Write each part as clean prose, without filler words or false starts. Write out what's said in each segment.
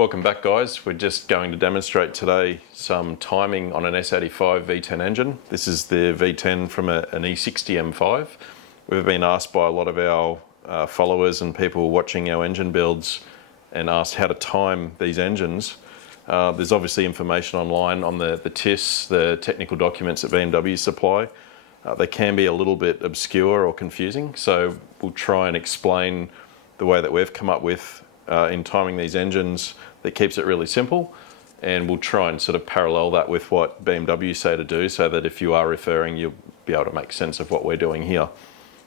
Welcome back, guys. We're just going to demonstrate today some timing on an S85 V10 engine. This is the V10 from an E60 M5. We've been asked by a lot of our followers and people watching our engine builds and asked how to time these engines. There's obviously information online on the TIS, the technical documents that BMW supply. They can be a little bit obscure or confusing, so we'll try and explain the way that we've come up with in timing these engines that keeps it really simple, and we'll try and sort of parallel that with what BMW say to do, so that if you are referring, you'll be able to make sense of what we're doing here.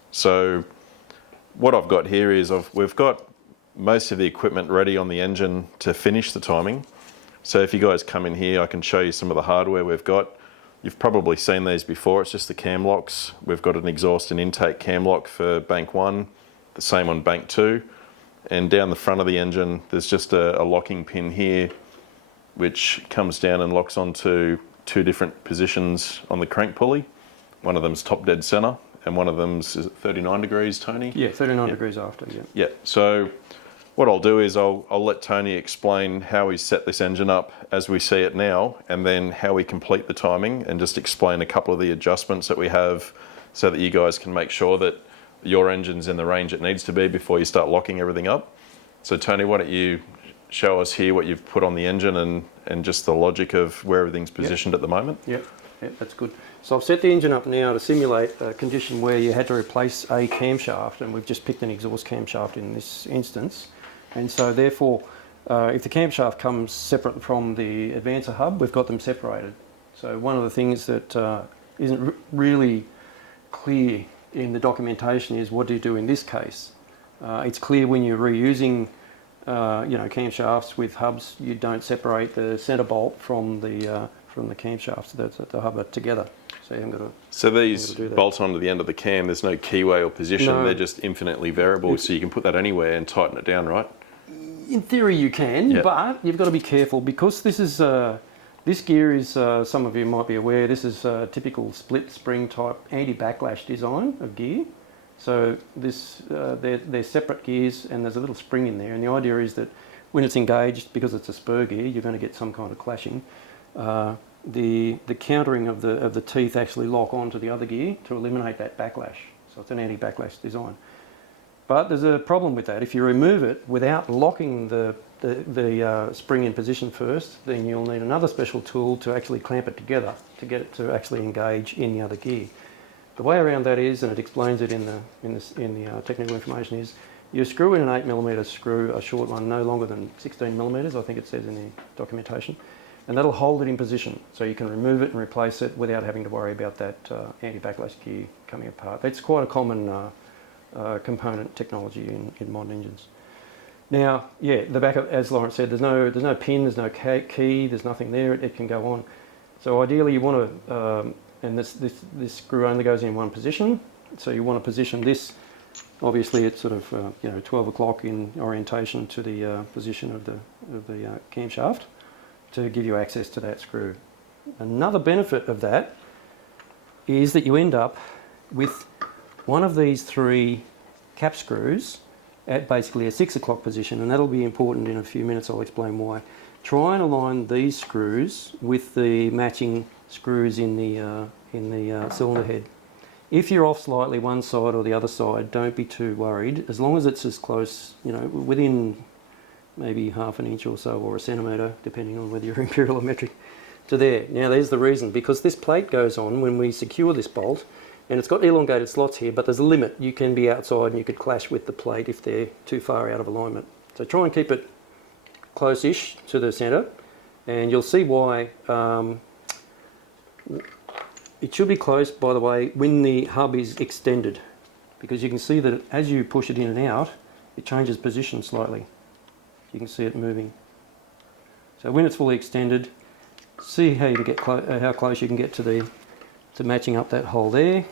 So what I've got here is we've got most of the equipment ready on the engine to finish the timing. So if you guys come in here, I can show you some of the hardware we've got. You've probably seen these before. It's just the cam locks. We've got an exhaust and intake cam lock for bank 1, the same on bank 2. And down the front of the engine, there's just a locking pin here, which comes down and locks onto two different positions on the crank pulley. One of them's top dead center, and one of them's 39 degrees, Tony? Yeah, 39 degrees after, yeah. Yeah, so what I'll do is I'll let Tony explain how we set this engine up as we see it now, and then how we complete the timing, and just explain a couple of the adjustments that we have so that you guys can make sure that your engine's in the range it needs to be before you start locking everything up. So Tony, why don't you show us here what you've put on the engine and just the logic of where everything's positioned at the moment? Yep, that's good. So I've set the engine up now to simulate a condition where you had to replace a camshaft, and we've just picked an exhaust camshaft in this instance. And so therefore, if the camshaft comes separate from the advancer hub, we've got them separated. So one of the things that isn't really clear in the documentation is what do you do in this case. It's clear when you're reusing camshafts with hubs, you don't separate the centre bolt from the camshafts that the hub are together. So you haven't got to. So these bolt onto the end of the cam, there's no keyway or position. No. They're just infinitely variable, so you can put that anywhere and tighten it down, right? In theory you can, yep. But you've got to be careful because this is this gear is, some of you might be aware, this is a typical split spring type anti-backlash design of gear. So this they're separate gears, and there's a little spring in there, and the idea is that when it's engaged, because it's a spur gear, you're going to get some kind of clashing. The countering of the teeth actually lock onto the other gear to eliminate that backlash. So it's an anti-backlash design. But there's a problem with that. If you remove it without locking the spring in position first, then you'll need another special tool to actually clamp it together to get it to actually engage in the other gear. The way around that is, and it explains it in the technical information, is you screw in an 8mm screw, a short one, no longer than 16mm, I think it says in the documentation, and that'll hold it in position. So you can remove it and replace it without having to worry about that anti-backlash gear coming apart. That's quite a common component technology in modern engines. Now, yeah, the backup, as Lawrence said, there's no pin, there's no key, there's nothing there. It can go on. So ideally, you want to, and this screw only goes in one position. So you want to position this. Obviously, it's sort of 12 o'clock in orientation to the position of the camshaft to give you access to that screw. Another benefit of that is that you end up with one of these three cap screws at basically a 6 o'clock position, and that'll be important in a few minutes. I'll explain why. Try and align these screws with the matching screws in the cylinder head. If you're off slightly one side or the other side, don't be too worried. As long as it's as close, within maybe half an inch or so, or a centimetre, depending on whether you're imperial or metric, to there. Now there's the reason, because this plate goes on when we secure this bolt, and it's got elongated slots here, but there's a limit. You can be outside and you could clash with the plate if they're too far out of alignment. So try and keep it close-ish to the centre, and you'll see why. It should be close, by the way, when the hub is extended, because you can see that as you push it in and out, it changes position slightly. You can see it moving. So when it's fully extended, see how you get how close you can get to matching up that hole there.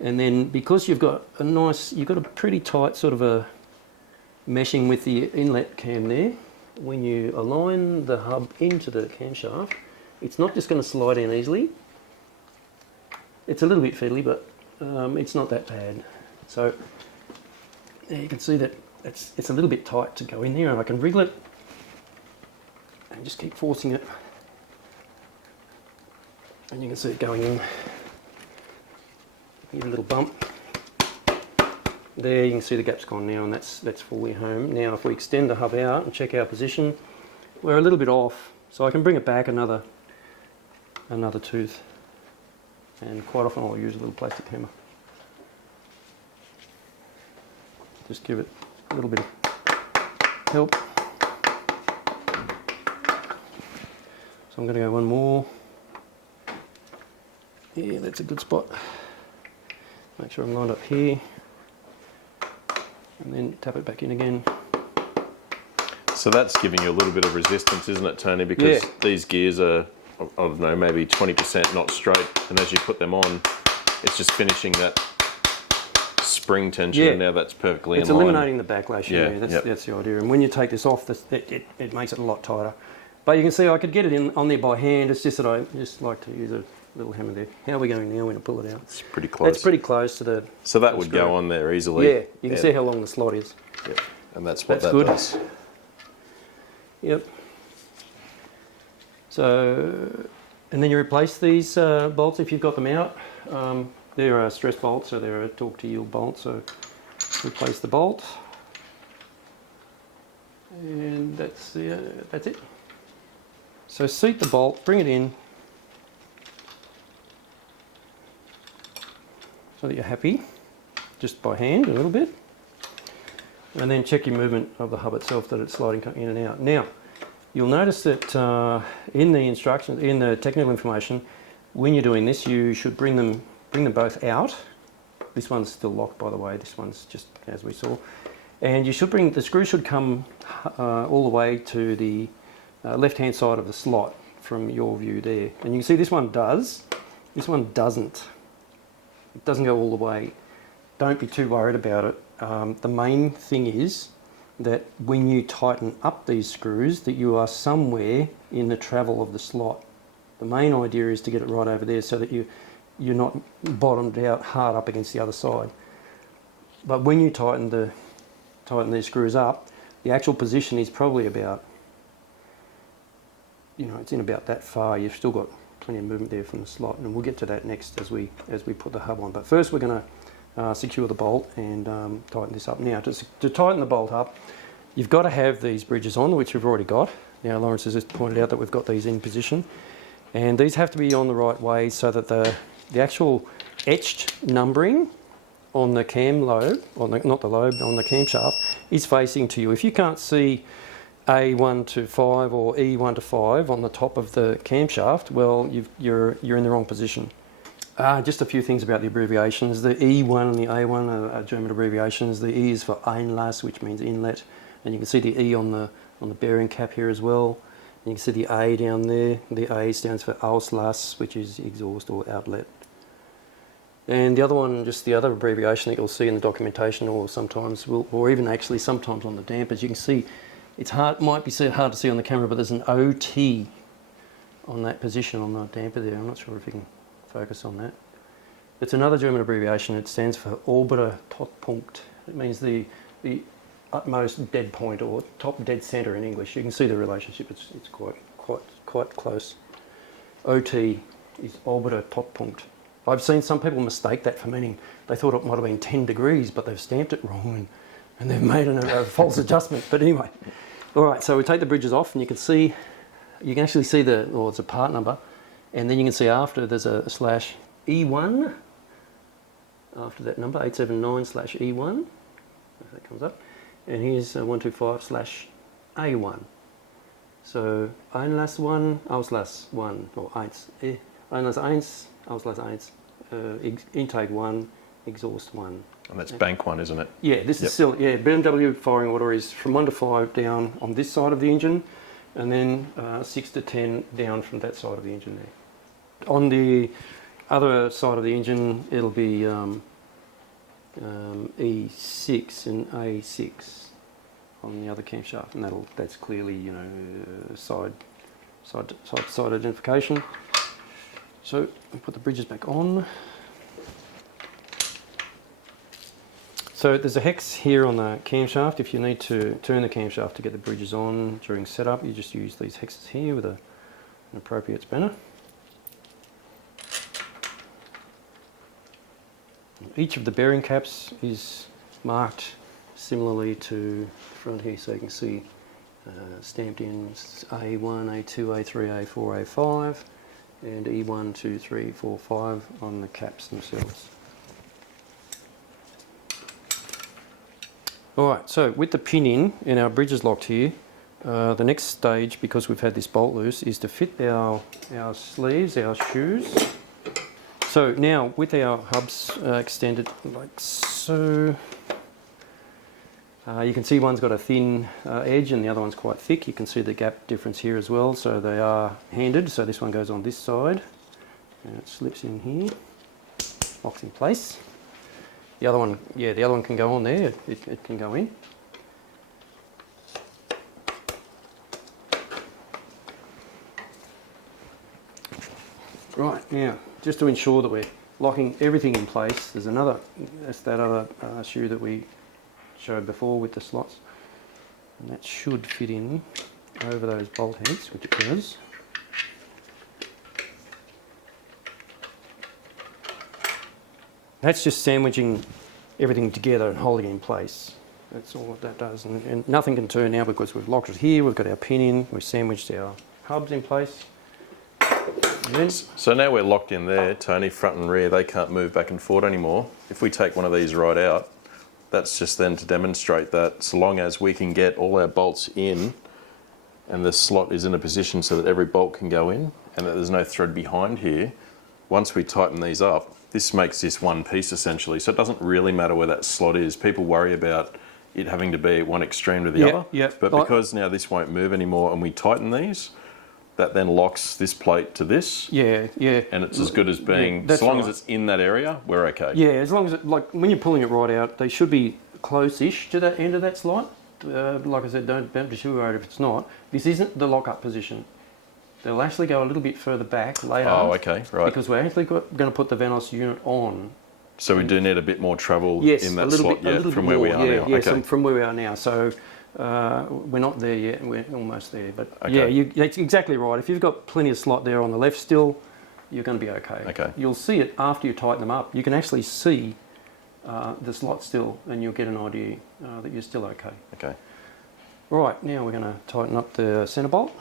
And then because you've got a pretty tight sort of a meshing with the inlet cam there, when you align the hub into the camshaft, it's not just going to slide in easily. It's a little bit fiddly, but it's not that bad. So you can see that it's a little bit tight to go in there, and I can wriggle it and just keep forcing it. And you can see it going in. Give it a little bump. There, you can see the gap's gone now, and that's fully home. Now if we extend the hub out and check our position, we're a little bit off, so I can bring it back another tooth. And quite often I'll use a little plastic hammer. Just give it a little bit of help. So I'm going to go one more. Yeah, that's a good spot. Make sure I'm lined up here. And then tap it back in again. So that's giving you a little bit of resistance, isn't it, Tony? Because these gears are, I don't know, maybe 20% not straight, and as you put them on, it's just finishing that spring tension, and now that's perfectly in line. It's eliminating the backlash. Yeah, that's the idea. And when you take this off, it makes it a lot tighter. But you can see I could get it on there by hand. It's just that I just like to use a little hammer there. How are we going now when I pull it out? It's pretty close. It's pretty close to the... So that would go on there easily. Yeah, you can see how long the slot is. Yep, and that's what that good. does. Yep. So, and then you replace these bolts if you've got them out. They're a stress bolt, so they're a torque to yield bolt. So replace the bolt, and that's it. So seat the bolt, bring it in, so that you're happy, just by hand a little bit, and then check your movement of the hub itself, that it's sliding in and out. Now, you'll notice that in the instructions, in the technical information, when you're doing this, you should bring them both out. This one's still locked, by the way. This one's just as we saw, and you should the screw should come all the way to the left-hand side of the slot from your view there, and you can see this one does. This one doesn't. It doesn't go all the way. Don't be too worried about it. The main thing is that when you tighten up these screws, that you are somewhere in the travel of the slot. The main idea is to get it right over there so that you're not bottomed out hard up against the other side. But when you tighten these screws up, the actual position is probably about, it's in about that far. You've still got plenty of movement there from the slot, and we'll get to that next as we put the hub on. But first we're going to secure the bolt and tighten this up. Now to tighten the bolt up, you've got to have these bridges on, which we've already got. Now Lawrence has just pointed out that we've got these in position, and these have to be on the right way so that the actual etched numbering on the cam lobe, on the camshaft, is facing to you. If you can't see A1 to 5 or E1 to 5 on the top of the camshaft, well, you're in the wrong position. Just a few things about the abbreviations. The E1 and the A1 are German abbreviations. The E is for Einlass, which means inlet, and you can see the E on the bearing cap here as well. And you can see the A down there. The A stands for Auslass, which is exhaust or outlet. And the other one, just the other abbreviation that you'll see in the documentation, or sometimes, or even actually sometimes on the dampers, you can see it's might be hard to see on the camera, but there's an OT on that position on the damper there. I'm not sure if you can focus on that. It's another German abbreviation. It stands for Oberer Toppunkt. It means the utmost dead point, or top dead centre in English. You can see the relationship. It's quite close. OT is Oberer Toppunkt. I've seen some people mistake that for meaning they thought it might have been 10 degrees, but they've stamped it wrong and they've made a false adjustment. But anyway, all right. So we take the bridges off, and you can actually see it's a part number, and then you can see after there's a slash E1 after that number, 879/E1, if that comes up, and here's 125/A1. So Einlass 1, Auslass 1, or 1, Einlass 1, Auslass 1, intake 1, exhaust 1. And that's bank 1, isn't it? Yeah, this is still, BMW firing order is from 1 to 5 down on this side of the engine, and then 6 to 10 down from that side of the engine there. On the other side of the engine, it'll be E6 and A6 on the other camshaft, and that's clearly side identification. So I'll put the bridges back on. So So there's a hex here on the camshaft. If you need to turn the camshaft to get the bridges on during setup, you just use these hexes here with an appropriate spanner. Each of the bearing caps is marked similarly to the front here, so you can see stamped in A1, A2, A3, A4, A5, and E1, 2, 3, 4, 5 on the caps themselves. Alright, so with the pin in our bridges locked here, the next stage, because we've had this bolt loose, is to fit our sleeves, our shoes. So now with our hubs extended like so, you can see one's got a thin edge and the other one's quite thick. You can see the gap difference here as well, so they are handed. So this one goes on this side and it slips in here, locks in place. The other one, yeah, the other one can go on there, it can go in. Right, now, just to ensure that we're locking everything in place, that's that other shoe that we showed before with the slots. And that should fit in over those bolt heads, which it does. That's just sandwiching everything together and holding it in place. That's all what that does. And nothing can turn now because we've locked it here, we've got our pin in, we've sandwiched our hubs in place. So now we're locked in there, Tony, front and rear, they can't move back and forth anymore. If we take one of these right out, that's just then to demonstrate that so long as we can get all our bolts in and the slot is in a position so that every bolt can go in and that there's no thread behind here, once we tighten these up, this makes this one piece essentially. So it doesn't really matter where that slot is. People worry about it having to be one extreme to the other. But because now this won't move anymore and we tighten these, that then locks this plate to this. Yeah. And it's as good as being, as long as it's in that area, we're okay. Yeah, as long as like when you're pulling it right out, they should be close-ish to that end of that slot. Like I said, don't be too worried if it's not. This isn't the lock-up position. They'll actually go a little bit further back later. Oh, okay, right. Because we're actually going to put the Vanos unit on. So we do need a bit more travel in that slot from where we are now. Yeah, okay. From where we are now. So we're not there yet, we're almost there. But yeah, that's exactly right. If you've got plenty of slot there on the left still, you're going to be okay. You'll see it after you tighten them up. You can actually see the slot still and you'll get an idea that you're still okay. Okay. Right, now we're going to tighten up the centre bolt.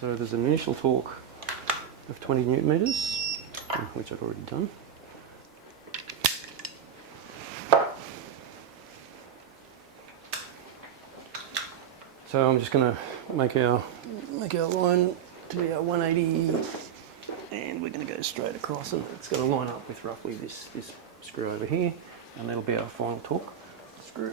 So there's an initial torque of 20 newton meters, which I've already done. So I'm just going to make our line to be our 180, and we're going to go straight across, and it's going to line up with roughly this screw over here, and that'll be our final torque screw.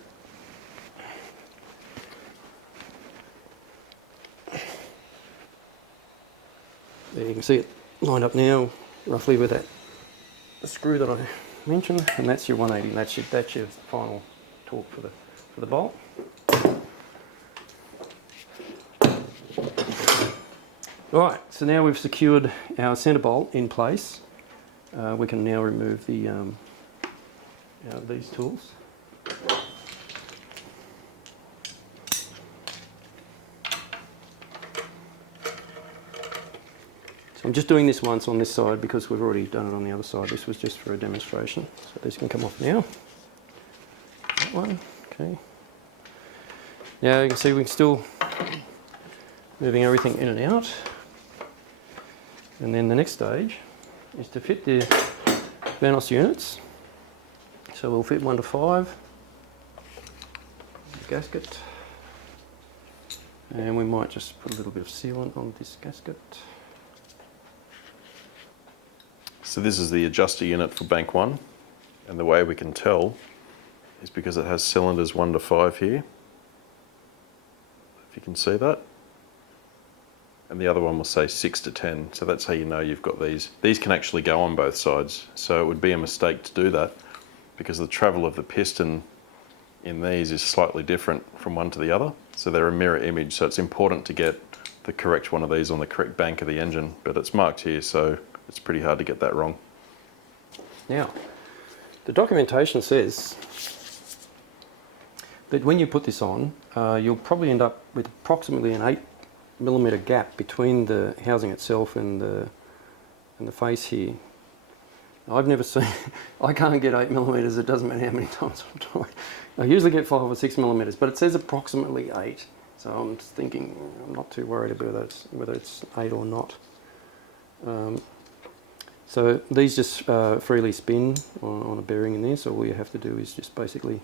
There you can see it lined up now, roughly with that screw that I mentioned, and that's your 180. That's your final torque for the bolt. Right, so now we've secured our centre bolt in place. We can now remove the these tools. I'm just doing this once on this side because we've already done it on the other side. This was just for a demonstration. So this can come off now. That one, okay. Now you can see we're still moving everything in and out. And then the next stage is to fit the Vanos units. So we'll fit 1 to 5. Gasket. And we might just put a little bit of sealant on this gasket. So this is the adjuster unit for bank 1, and the way we can tell is because it has cylinders 1 to 5 here, if you can see that, and the other one will say 6 to 10, so that's how you know you've got these. These can actually go on both sides, so it would be a mistake to do that because the travel of the piston in these is slightly different from one to the other, so they're a mirror image, so it's important to get the correct one of these on the correct bank of the engine, but it's marked here, so it's pretty hard to get that wrong. Now, the documentation says that when you put this on, you'll probably end up with approximately an 8mm gap between the housing itself and the face here. I've never seen, I can't get 8mm, it doesn't matter how many times I'm trying. I usually get 5 or 6mm, but it says approximately 8. So I'm just thinking, I'm not too worried about whether it's 8 or not. So these just freely spin on a bearing in there, so all you have to do is just basically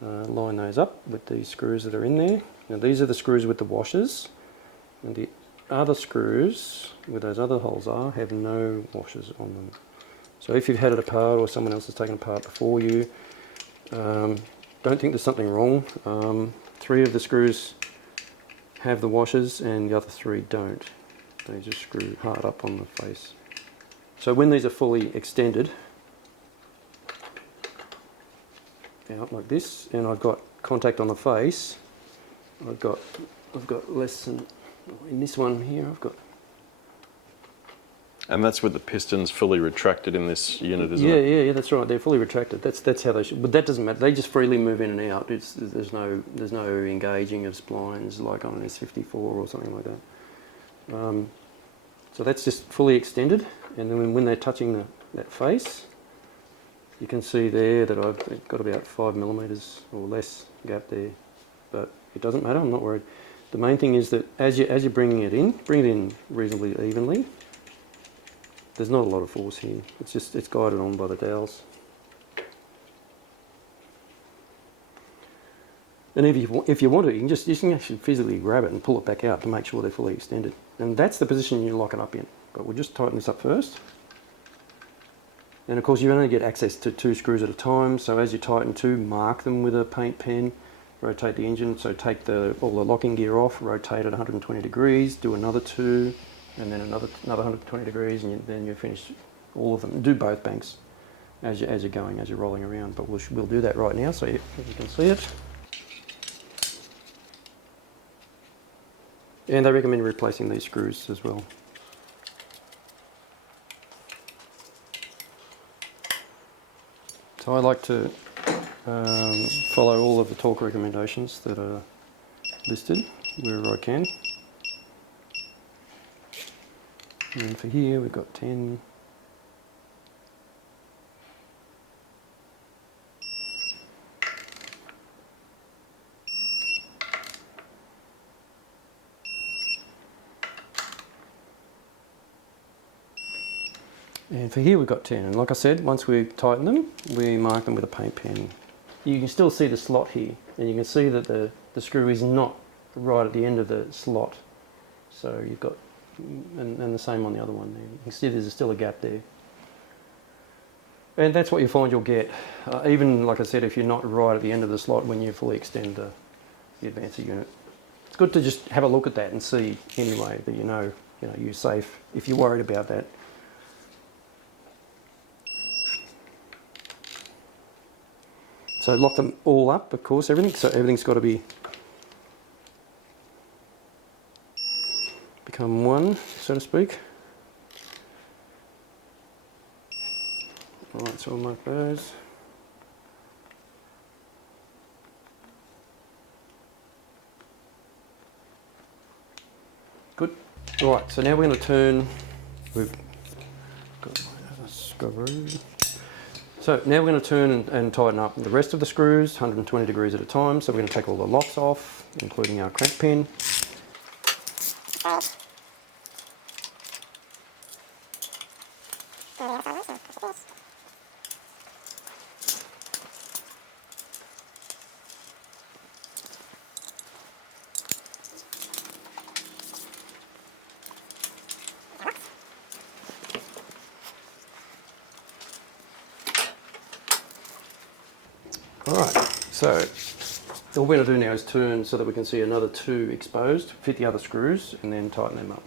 line those up with these screws that are in there. Now these are the screws with the washers, and the other screws where those other holes are have no washers on them. So if you've had it apart or someone else has taken it apart before you, don't think there's something wrong. 3 of the screws have the washers and the other 3 don't. They just screw hard up on the face. So when these are fully extended out like this, and I've got contact on the face, I've got less than, in this one here I've got. And that's with the pistons fully retracted in this unit, isn't it? Yeah, that's right. They're fully retracted. That's how they should. But that doesn't matter. They just freely move in and out. There's no engaging of splines like on an S54 or something like that. So that's just fully extended, and then when they're touching that face, you can see there that I've got about 5mm or less gap there. But it doesn't matter. I'm not worried. The main thing is that as you're bring it in reasonably evenly. There's not a lot of force here. It's guided on by the dowels. And if you want to, you can actually physically grab it and pull it back out to make sure they're fully extended. And that's the position you lock it up in. But we'll just tighten this up first. And of course you only get access to 2 screws at a time, so as you tighten 2, mark them with a paint pen, rotate the engine, so take all the locking gear off, rotate it 120 degrees, do another 2, and then another 120 degrees, and then you finish all of them. Do both banks as you're rolling around, but we'll do that right now so you can see it. And they recommend replacing these screws as well. So I like to follow all of the torque recommendations that are listed wherever I can. And for here we've got 10. And for here we've got 10. And like I said, once we tighten them, we mark them with a paint pen. You can still see the slot here, and you can see that the screw is not right at the end of the slot. So you've got, and the same on the other one there. You can see there's still a gap there. And that's what you find you'll get. Even, like I said, if you're not right at the end of the slot when you fully extend the advancer unit. It's good to just have a look at that and see anyway that you know you're safe if you're worried about that. So lock them all up, of course, everything. So everything's got to become one, so to speak. All right, so we'll mark those. Good. All right, so now we're going to turn. We've got a screw. So now we're going to turn and tighten up the rest of the screws, 120 degrees at a time. So we're going to take all the locks off, including our crank pin. Alright, so all we're going to do now is turn so that we can see another 2 exposed, fit the other screws, and then tighten them up.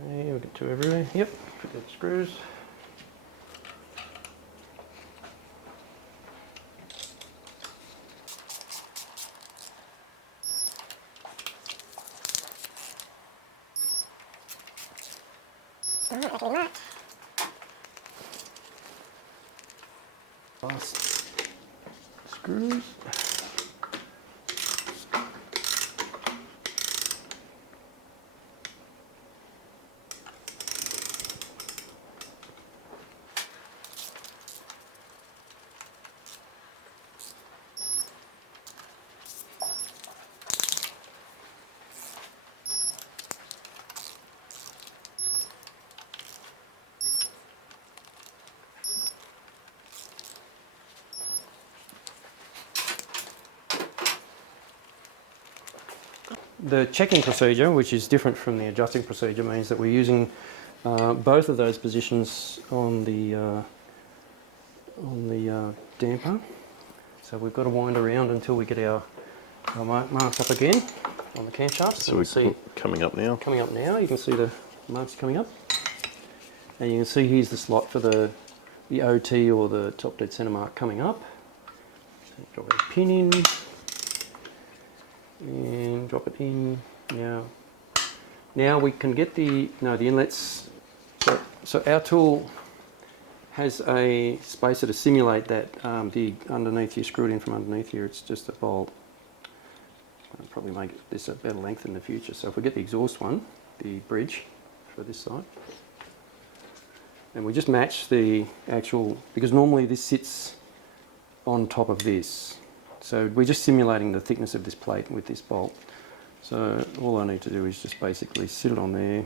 Okay, we'll get 2 everywhere. Yep, fit the screws. Last screws. The checking procedure, which is different from the adjusting procedure, means that we're using both of those positions on the damper. So we've got to wind around until we get our marks up again on the camshaft. So we're coming up now. Coming up now, you can see the marks coming up. And you can see here's the slot for the OT or the top dead centre mark coming up. So drop a pin in. And drop it in now we can get the inlets. So our tool has a spacer to simulate that the underneath you screw it in from underneath here. It's just a bolt. I'll probably make this a better length in the future. So if we get the exhaust one, the bridge for this side, and we just match the actual, because normally this sits on top of this. So we're just simulating the thickness of this plate with this bolt. So all I need to do is just basically sit it on there,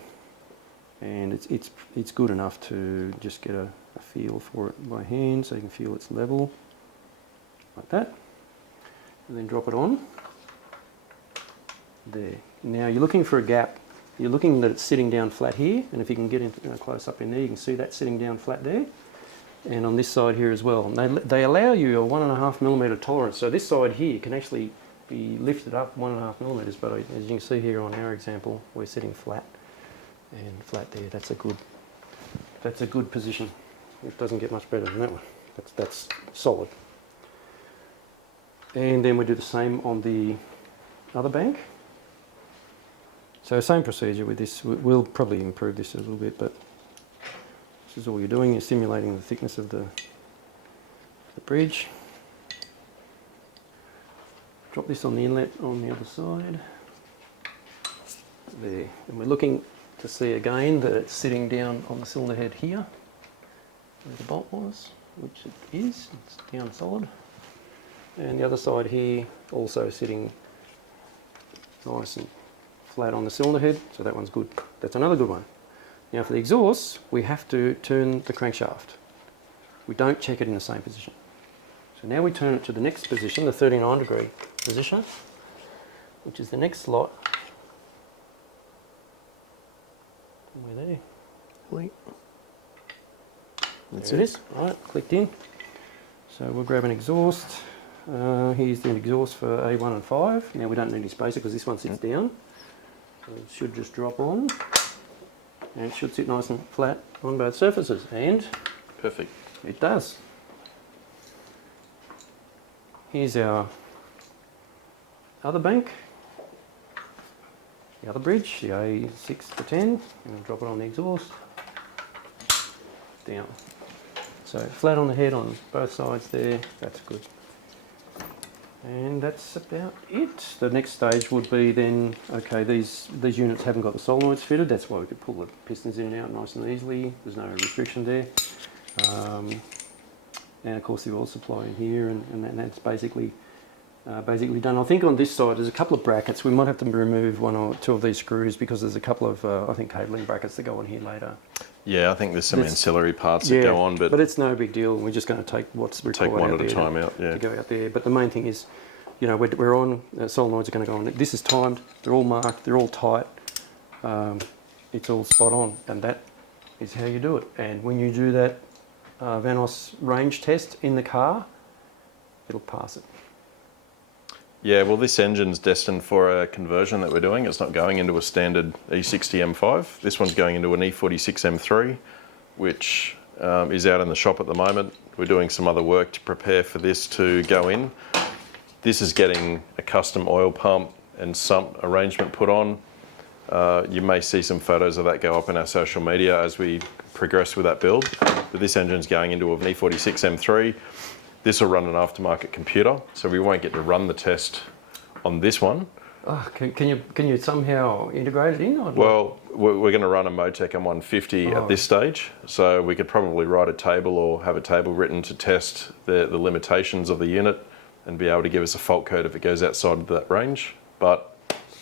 and it's good enough to just get a feel for it by hand, so you can feel it's level, like that. And then drop it on. There. Now you're looking for a gap. You're looking that it's sitting down flat here, and if you can get in close up in there, you can see that sitting down flat there. And on this side here as well. And they allow you a 1.5mm tolerance. So this side here can actually be lifted up 1.5mm, but as you can see here on our example, we're sitting flat and flat there. That's a good position. It doesn't get much better than that one. That's solid. And then we do the same on the other bank. So same procedure with this. We'll probably improve this a little bit, but this is all you're doing, is simulating the thickness of the bridge. Drop this on the inlet on the other side. There. And we're looking to see again that it's sitting down on the cylinder head here, where the bolt was, which it is. It's down solid. And the other side here, also sitting nice and flat on the cylinder head, so that one's good. That's another good one. Now for the exhaust, we have to turn the crankshaft. We don't check it in the same position. So now we turn it to the next position, the 39-degree position, which is the next slot. We're there. Wait. There it is. All right, clicked in. So we'll grab an exhaust. Here's the exhaust for A1 and 5. Now we don't need any spacer because this one sits down. So it should just drop on. And it should sit nice and flat on both surfaces, and perfect. It does. Here's our other bank, the other bridge, the A6 to 10, and we'll drop it on the exhaust, down. So flat on the head on both sides there, that's good. And that's about it. The next stage would be then, okay, these units haven't got the solenoids fitted, that's why we could pull the pistons in and out nice and easily. There's no restriction there. And of course the oil supply in here, and that's basically done. I think on this side there's a couple of brackets. We might have to remove one or two of these screws because there's a couple of, I think, cabling brackets that go on here later. Yeah, I think there's some ancillary parts that go on, but it's no big deal. We're just going to take what's required. Take one at a time out, yeah. To go out there. But the main thing is, you know, we're on, solenoids are going to go on. This is timed, they're all marked, they're all tight. It's all spot on, and that is how you do it. And when you do that Vanos range test in the car, it'll pass it. Yeah, well, this engine's destined for a conversion that we're doing. It's not going into a standard E60 M5. This one's going into an E46 M3, which is out in the shop at the moment. We're doing some other work to prepare for this to go in. This is getting a custom oil pump and some arrangement put on. You may see some photos of that go up in our social media as we progress with that build. But this engine's going into an E46 M3. This will run an aftermarket computer, so we won't get to run the test on this one. Oh, can you somehow integrate it in? Well, we're going to run a Motec M150 at this stage, so we could probably write a table or have a table written to test the limitations of the unit and be able to give us a fault code if it goes outside of that range. But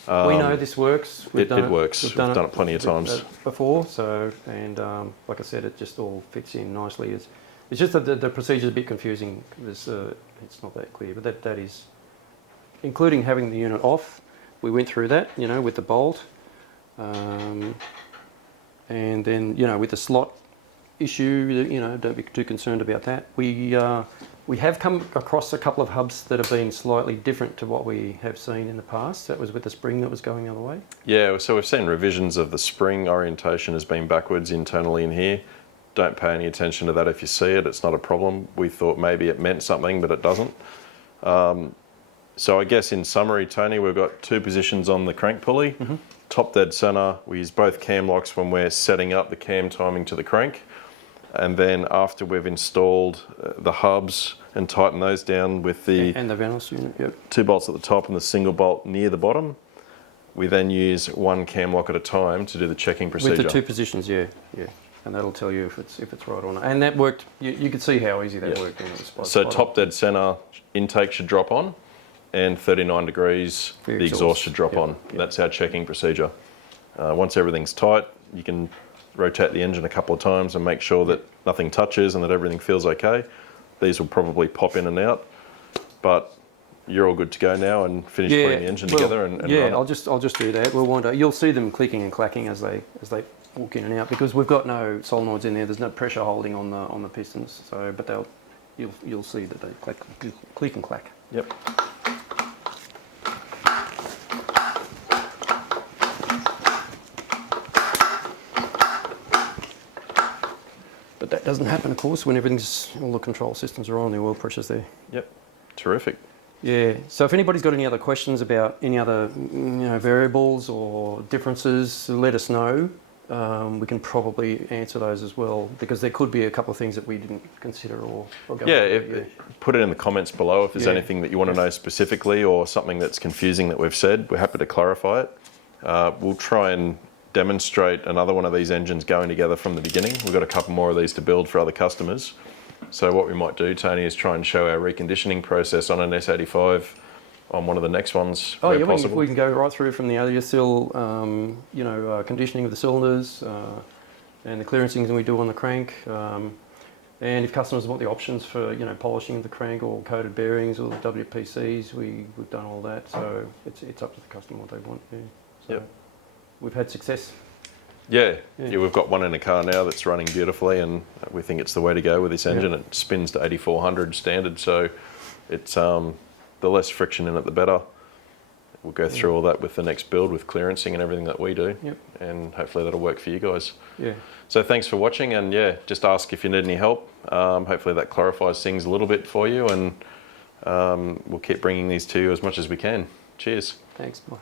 we know this works. It works. We've done it plenty of times before. So, and like I said, it just all fits in nicely. It's just that the procedure is a bit confusing. It's not that clear, but that is, including having the unit off. We went through that, with the bolt, and then with the slot issue. Don't be too concerned about that. We have come across a couple of hubs that have been slightly different to what we have seen in the past. That was with the spring that was going the other way. Yeah, so we've seen revisions of the spring orientation has been backwards internally in here. Don't pay any attention to that if you see it. It's not a problem. We thought maybe it meant something, but it doesn't. So I guess in summary, Tony, we've got two positions on the crank pulley. Mm-hmm. Top dead center. We use both cam locks when we're setting up the cam timing to the crank. And then after we've installed the hubs and tightened those down with the... And the Vanos unit, yep. 2 bolts at the top and the single bolt near the bottom, we then use one cam lock at a time to do the checking procedure. With the two positions, yeah. And that'll tell you if it's right or not. And that worked, you could see how easy that worked. So top dead center, intake should drop on, and 39 degrees, the exhaust should drop on. Yep. That's our checking procedure. Once everything's tight, you can rotate the engine a couple of times and make sure that nothing touches and that everything feels okay. These will probably pop in and out, but you're all good to go now and finish putting the engine together and run it. I'll just do that. You'll see them clicking and clacking as they walk in and out, because we've got no solenoids in there. There's no pressure holding on the pistons. So, but you'll see that they click and clack. Yep. But that doesn't happen, of course, when all the control systems are on, the oil pressure's there. Yep. Terrific. Yeah. So if anybody's got any other questions about any other variables or differences, let us know. We can probably answer those as well, because there could be a couple of things that we didn't consider or go put it in the comments below if there's anything that you want to know specifically or something that's confusing that we've said. We're happy to clarify it. We'll try and demonstrate another one of these engines going together from the beginning. We've got a couple more of these to build for other customers. So what we might do, Tony, is try and show our reconditioning process on an S85 on one of the next ones. We can go right through from the Aliasil, conditioning of the cylinders and the clearancing that we do on the crank. And if customers want the options for polishing of the crank or coated bearings or the WPCs, we've done all that. So it's up to the customer what they want. Yeah. So we've had success. Yeah, we've got one in a car now that's running beautifully, and we think it's the way to go with this engine. It spins to 8400 standard, so it's the less friction in it, the better. We'll go through all that with the next build, with clearancing and everything that we do, and hopefully that'll work for you guys. Yeah. So thanks for watching, and just ask if you need any help. Hopefully that clarifies things a little bit for you, and we'll keep bringing these to you as much as we can. Cheers. Thanks. Bye.